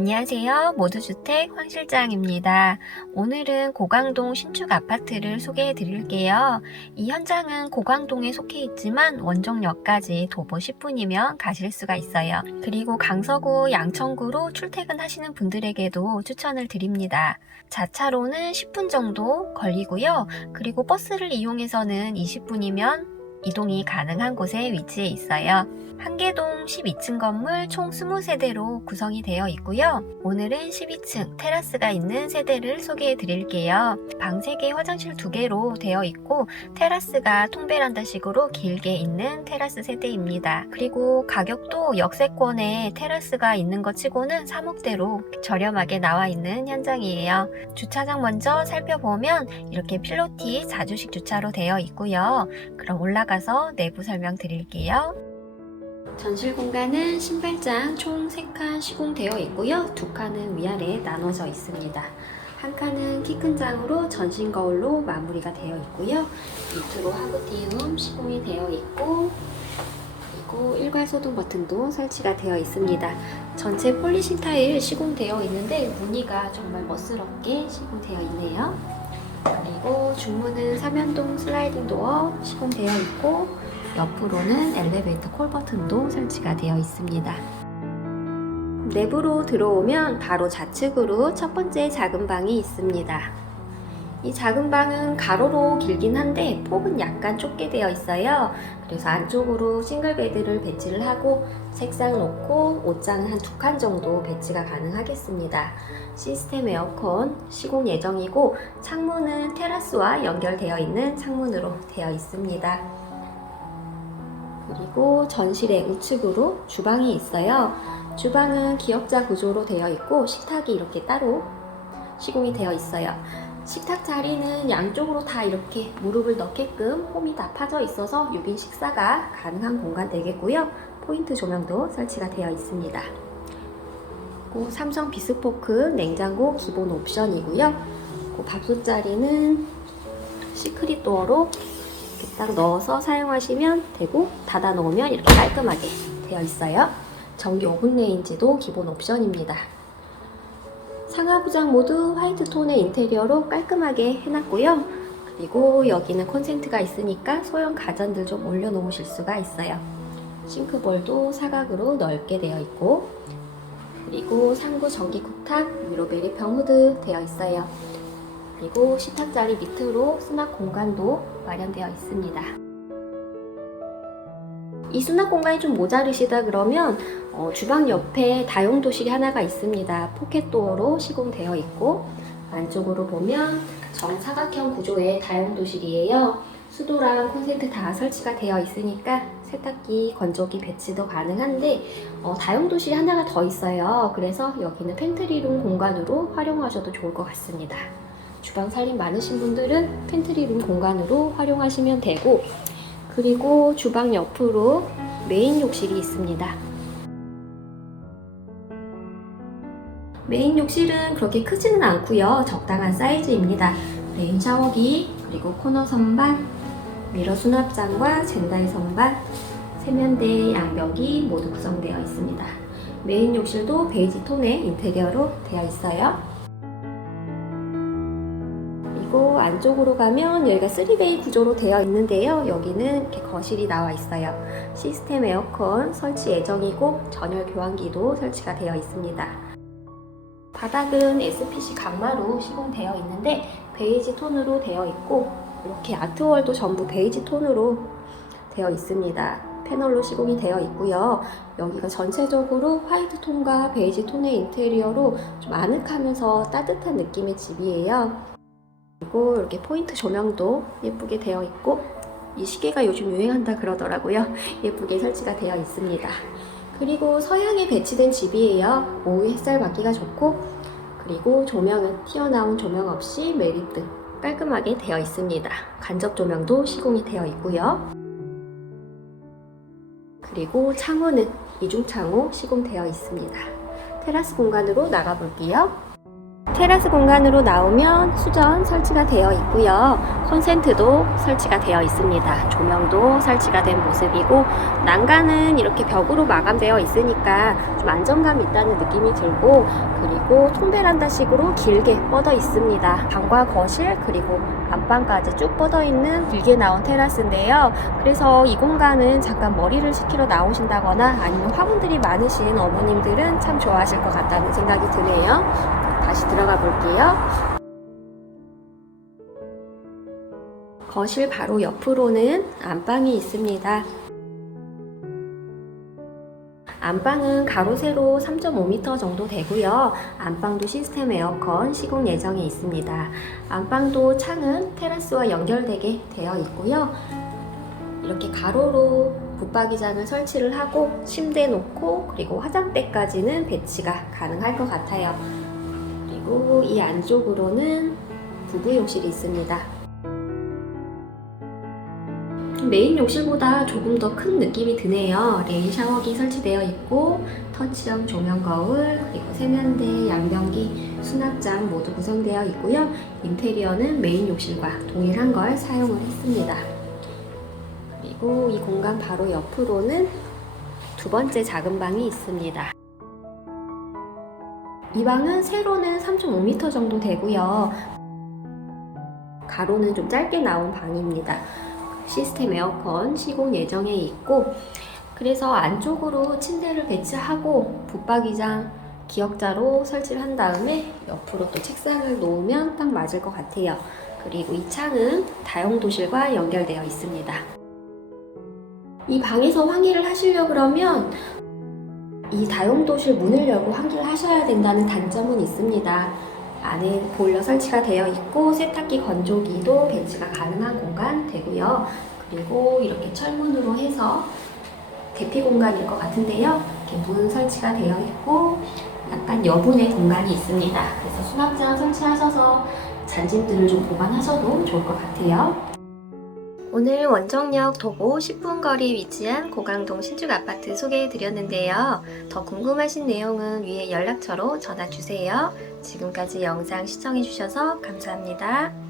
안녕하세요. 모두주택 황 실장입니다. 오늘은 고강동 신축 아파트를 소개해 드릴게요. 이 현장은 고강동에 속해 있지만 원종역까지 도보 10분이면 가실 수가 있어요. 그리고 강서구 양천구로 출퇴근하시는 분들에게도 추천을 드립니다. 자차로는 10분 정도 걸리고요. 그리고 버스를 이용해서는 20분이면 이동이 가능한 곳에 위치해 있어요. 한계동 12층 건물 총 20세대로 구성이 되어 있고요. 오늘은 12층 테라스가 있는 세대를 소개해 드릴게요. 방 3개, 화장실 2개로 되어 있고 테라스가 통베란다식으로 길게 있는 테라스 세대입니다. 그리고 가격도 역세권에 테라스가 있는 것 치고는 3억대로 저렴하게 나와 있는 현장이에요. 주차장 먼저 살펴보면 이렇게 필로티 4주식 주차로 되어 있고요. 그럼 올라가 서 내부 설명 드릴게요. 전실 공간은 신발장 총 3칸 시공되어 있고요. 두 칸은 위아래 나눠져 있습니다. 한 칸은 키 큰 장으로 전신 거울로 마무리가 되어 있고요. 밑으로 하부티움 시공이 되어 있고 그리고 일괄 소등 버튼도 설치가 되어 있습니다. 전체 폴리신 타일 시공되어 있는데 무늬가 정말 멋스럽게 시공되어 있네요. 그리고 중문은 삼연동 슬라이딩 도어 시공되어 있고 옆으로는 엘리베이터 콜 버튼도 설치가 되어 있습니다. 내부로 들어오면 바로 좌측으로 첫 번째 작은 방이 있습니다. 이 작은 방은 가로로 길긴 한데 폭은 약간 좁게 되어 있어요. 그래서 안쪽으로 싱글 베드를 배치를 하고 책상 놓고 옷장은 한 두 칸 정도 배치가 가능하겠습니다. 시스템 에어컨 시공 예정이고 창문은 테라스와 연결되어 있는 창문으로 되어 있습니다. 그리고 전실의 우측으로 주방이 있어요. 주방은 기역자 구조로 되어 있고 식탁이 이렇게 따로 시공이 되어 있어요. 식탁 자리는 양쪽으로 다 이렇게 무릎을 넣게끔 홈이 다 파져 있어서 6인 식사가 가능한 공간 되겠고요. 포인트 조명도 설치가 되어 있습니다. 그리고 삼성 비스포크 냉장고 기본 옵션이고요. 그리고 밥솥 자리는 시크릿 도어로 이렇게 딱 넣어서 사용하시면 되고 닫아 놓으면 이렇게 깔끔하게 되어 있어요. 전기 오븐 레인지도 기본 옵션입니다. 상하부장 모두 화이트 톤의 인테리어로 깔끔하게 해놨고요. 그리고 여기는 콘센트가 있으니까 소형 가전들 좀 올려놓으실 수가 있어요. 싱크볼도 사각으로 넓게 되어 있고 그리고 상부 전기 쿡탑 위로 메리평 후드 되어 있어요. 그리고 식탁자리 밑으로 수납 공간도 마련되어 있습니다. 이 수납 공간이 좀 모자르시다 그러면 어, 주방 옆에 다용도실이 하나가 있습니다. 포켓도어로 시공되어 있고 안쪽으로 보면 정사각형 구조의 다용도실이에요. 수도랑 콘센트 다 설치가 되어 있으니까 세탁기, 건조기 배치도 가능한데 어, 다용도실이 하나가 더 있어요. 그래서 여기는 팬트리룸 공간으로 활용하셔도 좋을 것 같습니다. 주방 살림 많으신 분들은 팬트리룸 공간으로 활용하시면 되고 그리고 주방 옆으로 메인 욕실이 있습니다. 메인 욕실은 그렇게 크지는 않고요. 적당한 사이즈입니다. 메인 샤워기, 그리고 코너 선반, 미러 수납장과 젠다이 선반, 세면대, 양벽이 모두 구성되어 있습니다. 메인 욕실도 베이지 톤의 인테리어로 되어 있어요. 그리고 안쪽으로 가면 여기가 3베이 구조로 되어 있는데요. 여기는 이렇게 거실이 나와 있어요. 시스템 에어컨 설치 예정이고 전열 교환기도 설치가 되어 있습니다. 바닥은 SPC 강마로 시공되어 있는데 베이지 톤으로 되어 있고 이렇게 아트월도 전부 베이지 톤으로 되어 있습니다. 패널로 시공이 되어 있고요. 여기가 전체적으로 화이트 톤과 베이지 톤의 인테리어로 좀 아늑하면서 따뜻한 느낌의 집이에요. 그리고 이렇게 포인트 조명도 예쁘게 되어 있고 이 시계가 요즘 유행한다 그러더라고요. 예쁘게 설치가 되어 있습니다. 그리고 서양에 배치된 집이에요. 오후 햇살 받기가 좋고 그리고 조명은 튀어나온 조명 없이 매립등 깔끔하게 되어 있습니다. 간접 조명도 시공이 되어 있고요. 그리고 창호는 이중 창호 시공되어 있습니다. 테라스 공간으로 나가 볼게요. 테라스 공간으로 나오면 수전 설치가 되어 있고요. 콘센트도 설치가 되어 있습니다. 조명도 설치가 된 모습이고 난간은 이렇게 벽으로 마감되어 있으니까 좀 안정감 있다는 느낌이 들고 그리고 통베란다식으로 길게 뻗어 있습니다. 방과 거실 그리고 안방까지 쭉 뻗어 있는 길게 나온 테라스인데요. 그래서 이 공간은 잠깐 머리를 식히러 나오신다거나 아니면 화분들이 많으신 어머님들은 참 좋아하실 것 같다는 생각이 드네요. 다시 들어가 볼게요. 거실 바로 옆으로는 안방이 있습니다. 안방은 가로 세로 3.5m 정도 되고요. 안방도 시스템 에어컨 시공 예정에 있습니다. 안방도 창은 테라스와 연결되게 되어 있고요. 이렇게 가로로 붙박이장을 설치를 하고 침대 놓고 그리고 화장대까지는 배치가 가능할 것 같아요. 그리고 이 안쪽으로는 부부 욕실이 있습니다. 메인 욕실보다 조금 더 큰 느낌이 드네요. 레인 샤워기 설치되어 있고 터치형 조명 거울 그리고 세면대, 양변기, 수납장 모두 구성되어 있고요. 인테리어는 메인 욕실과 동일한 걸 사용을 했습니다. 그리고 이 공간 바로 옆으로는 두 번째 작은 방이 있습니다. 이 방은 세로는 3.5m 정도 되고요. 가로는 좀 짧게 나온 방입니다. 시스템 에어컨 시공 예정에 있고 그래서 안쪽으로 침대를 배치하고 붙박이장 기역자로 설치를 한 다음에 옆으로 또 책상을 놓으면 딱 맞을 것 같아요. 그리고 이 창은 다용도실과 연결되어 있습니다. 이 방에서 환기를 하시려 그러면 이 다용도실 문을 열고 환기를 하셔야 된다는 단점은 있습니다. 안에 보일러 설치가 되어 있고 세탁기 건조기도 배치가 가능한 공간 되고요. 그리고 이렇게 철문으로 해서 대피 공간일 것 같은데요. 이렇게 문 설치가 되어 있고 약간 여분의 공간이 있습니다. 그래서 수납장 설치하셔서 잔짐들을 좀 보관하셔도 좋을 것 같아요. 오늘 원정역 도보 10분 거리 위치한 고강동 신축 아파트 소개해 드렸는데요. 더 궁금하신 내용은 위에 연락처로 전화 주세요. 지금까지 영상 시청해 주셔서 감사합니다.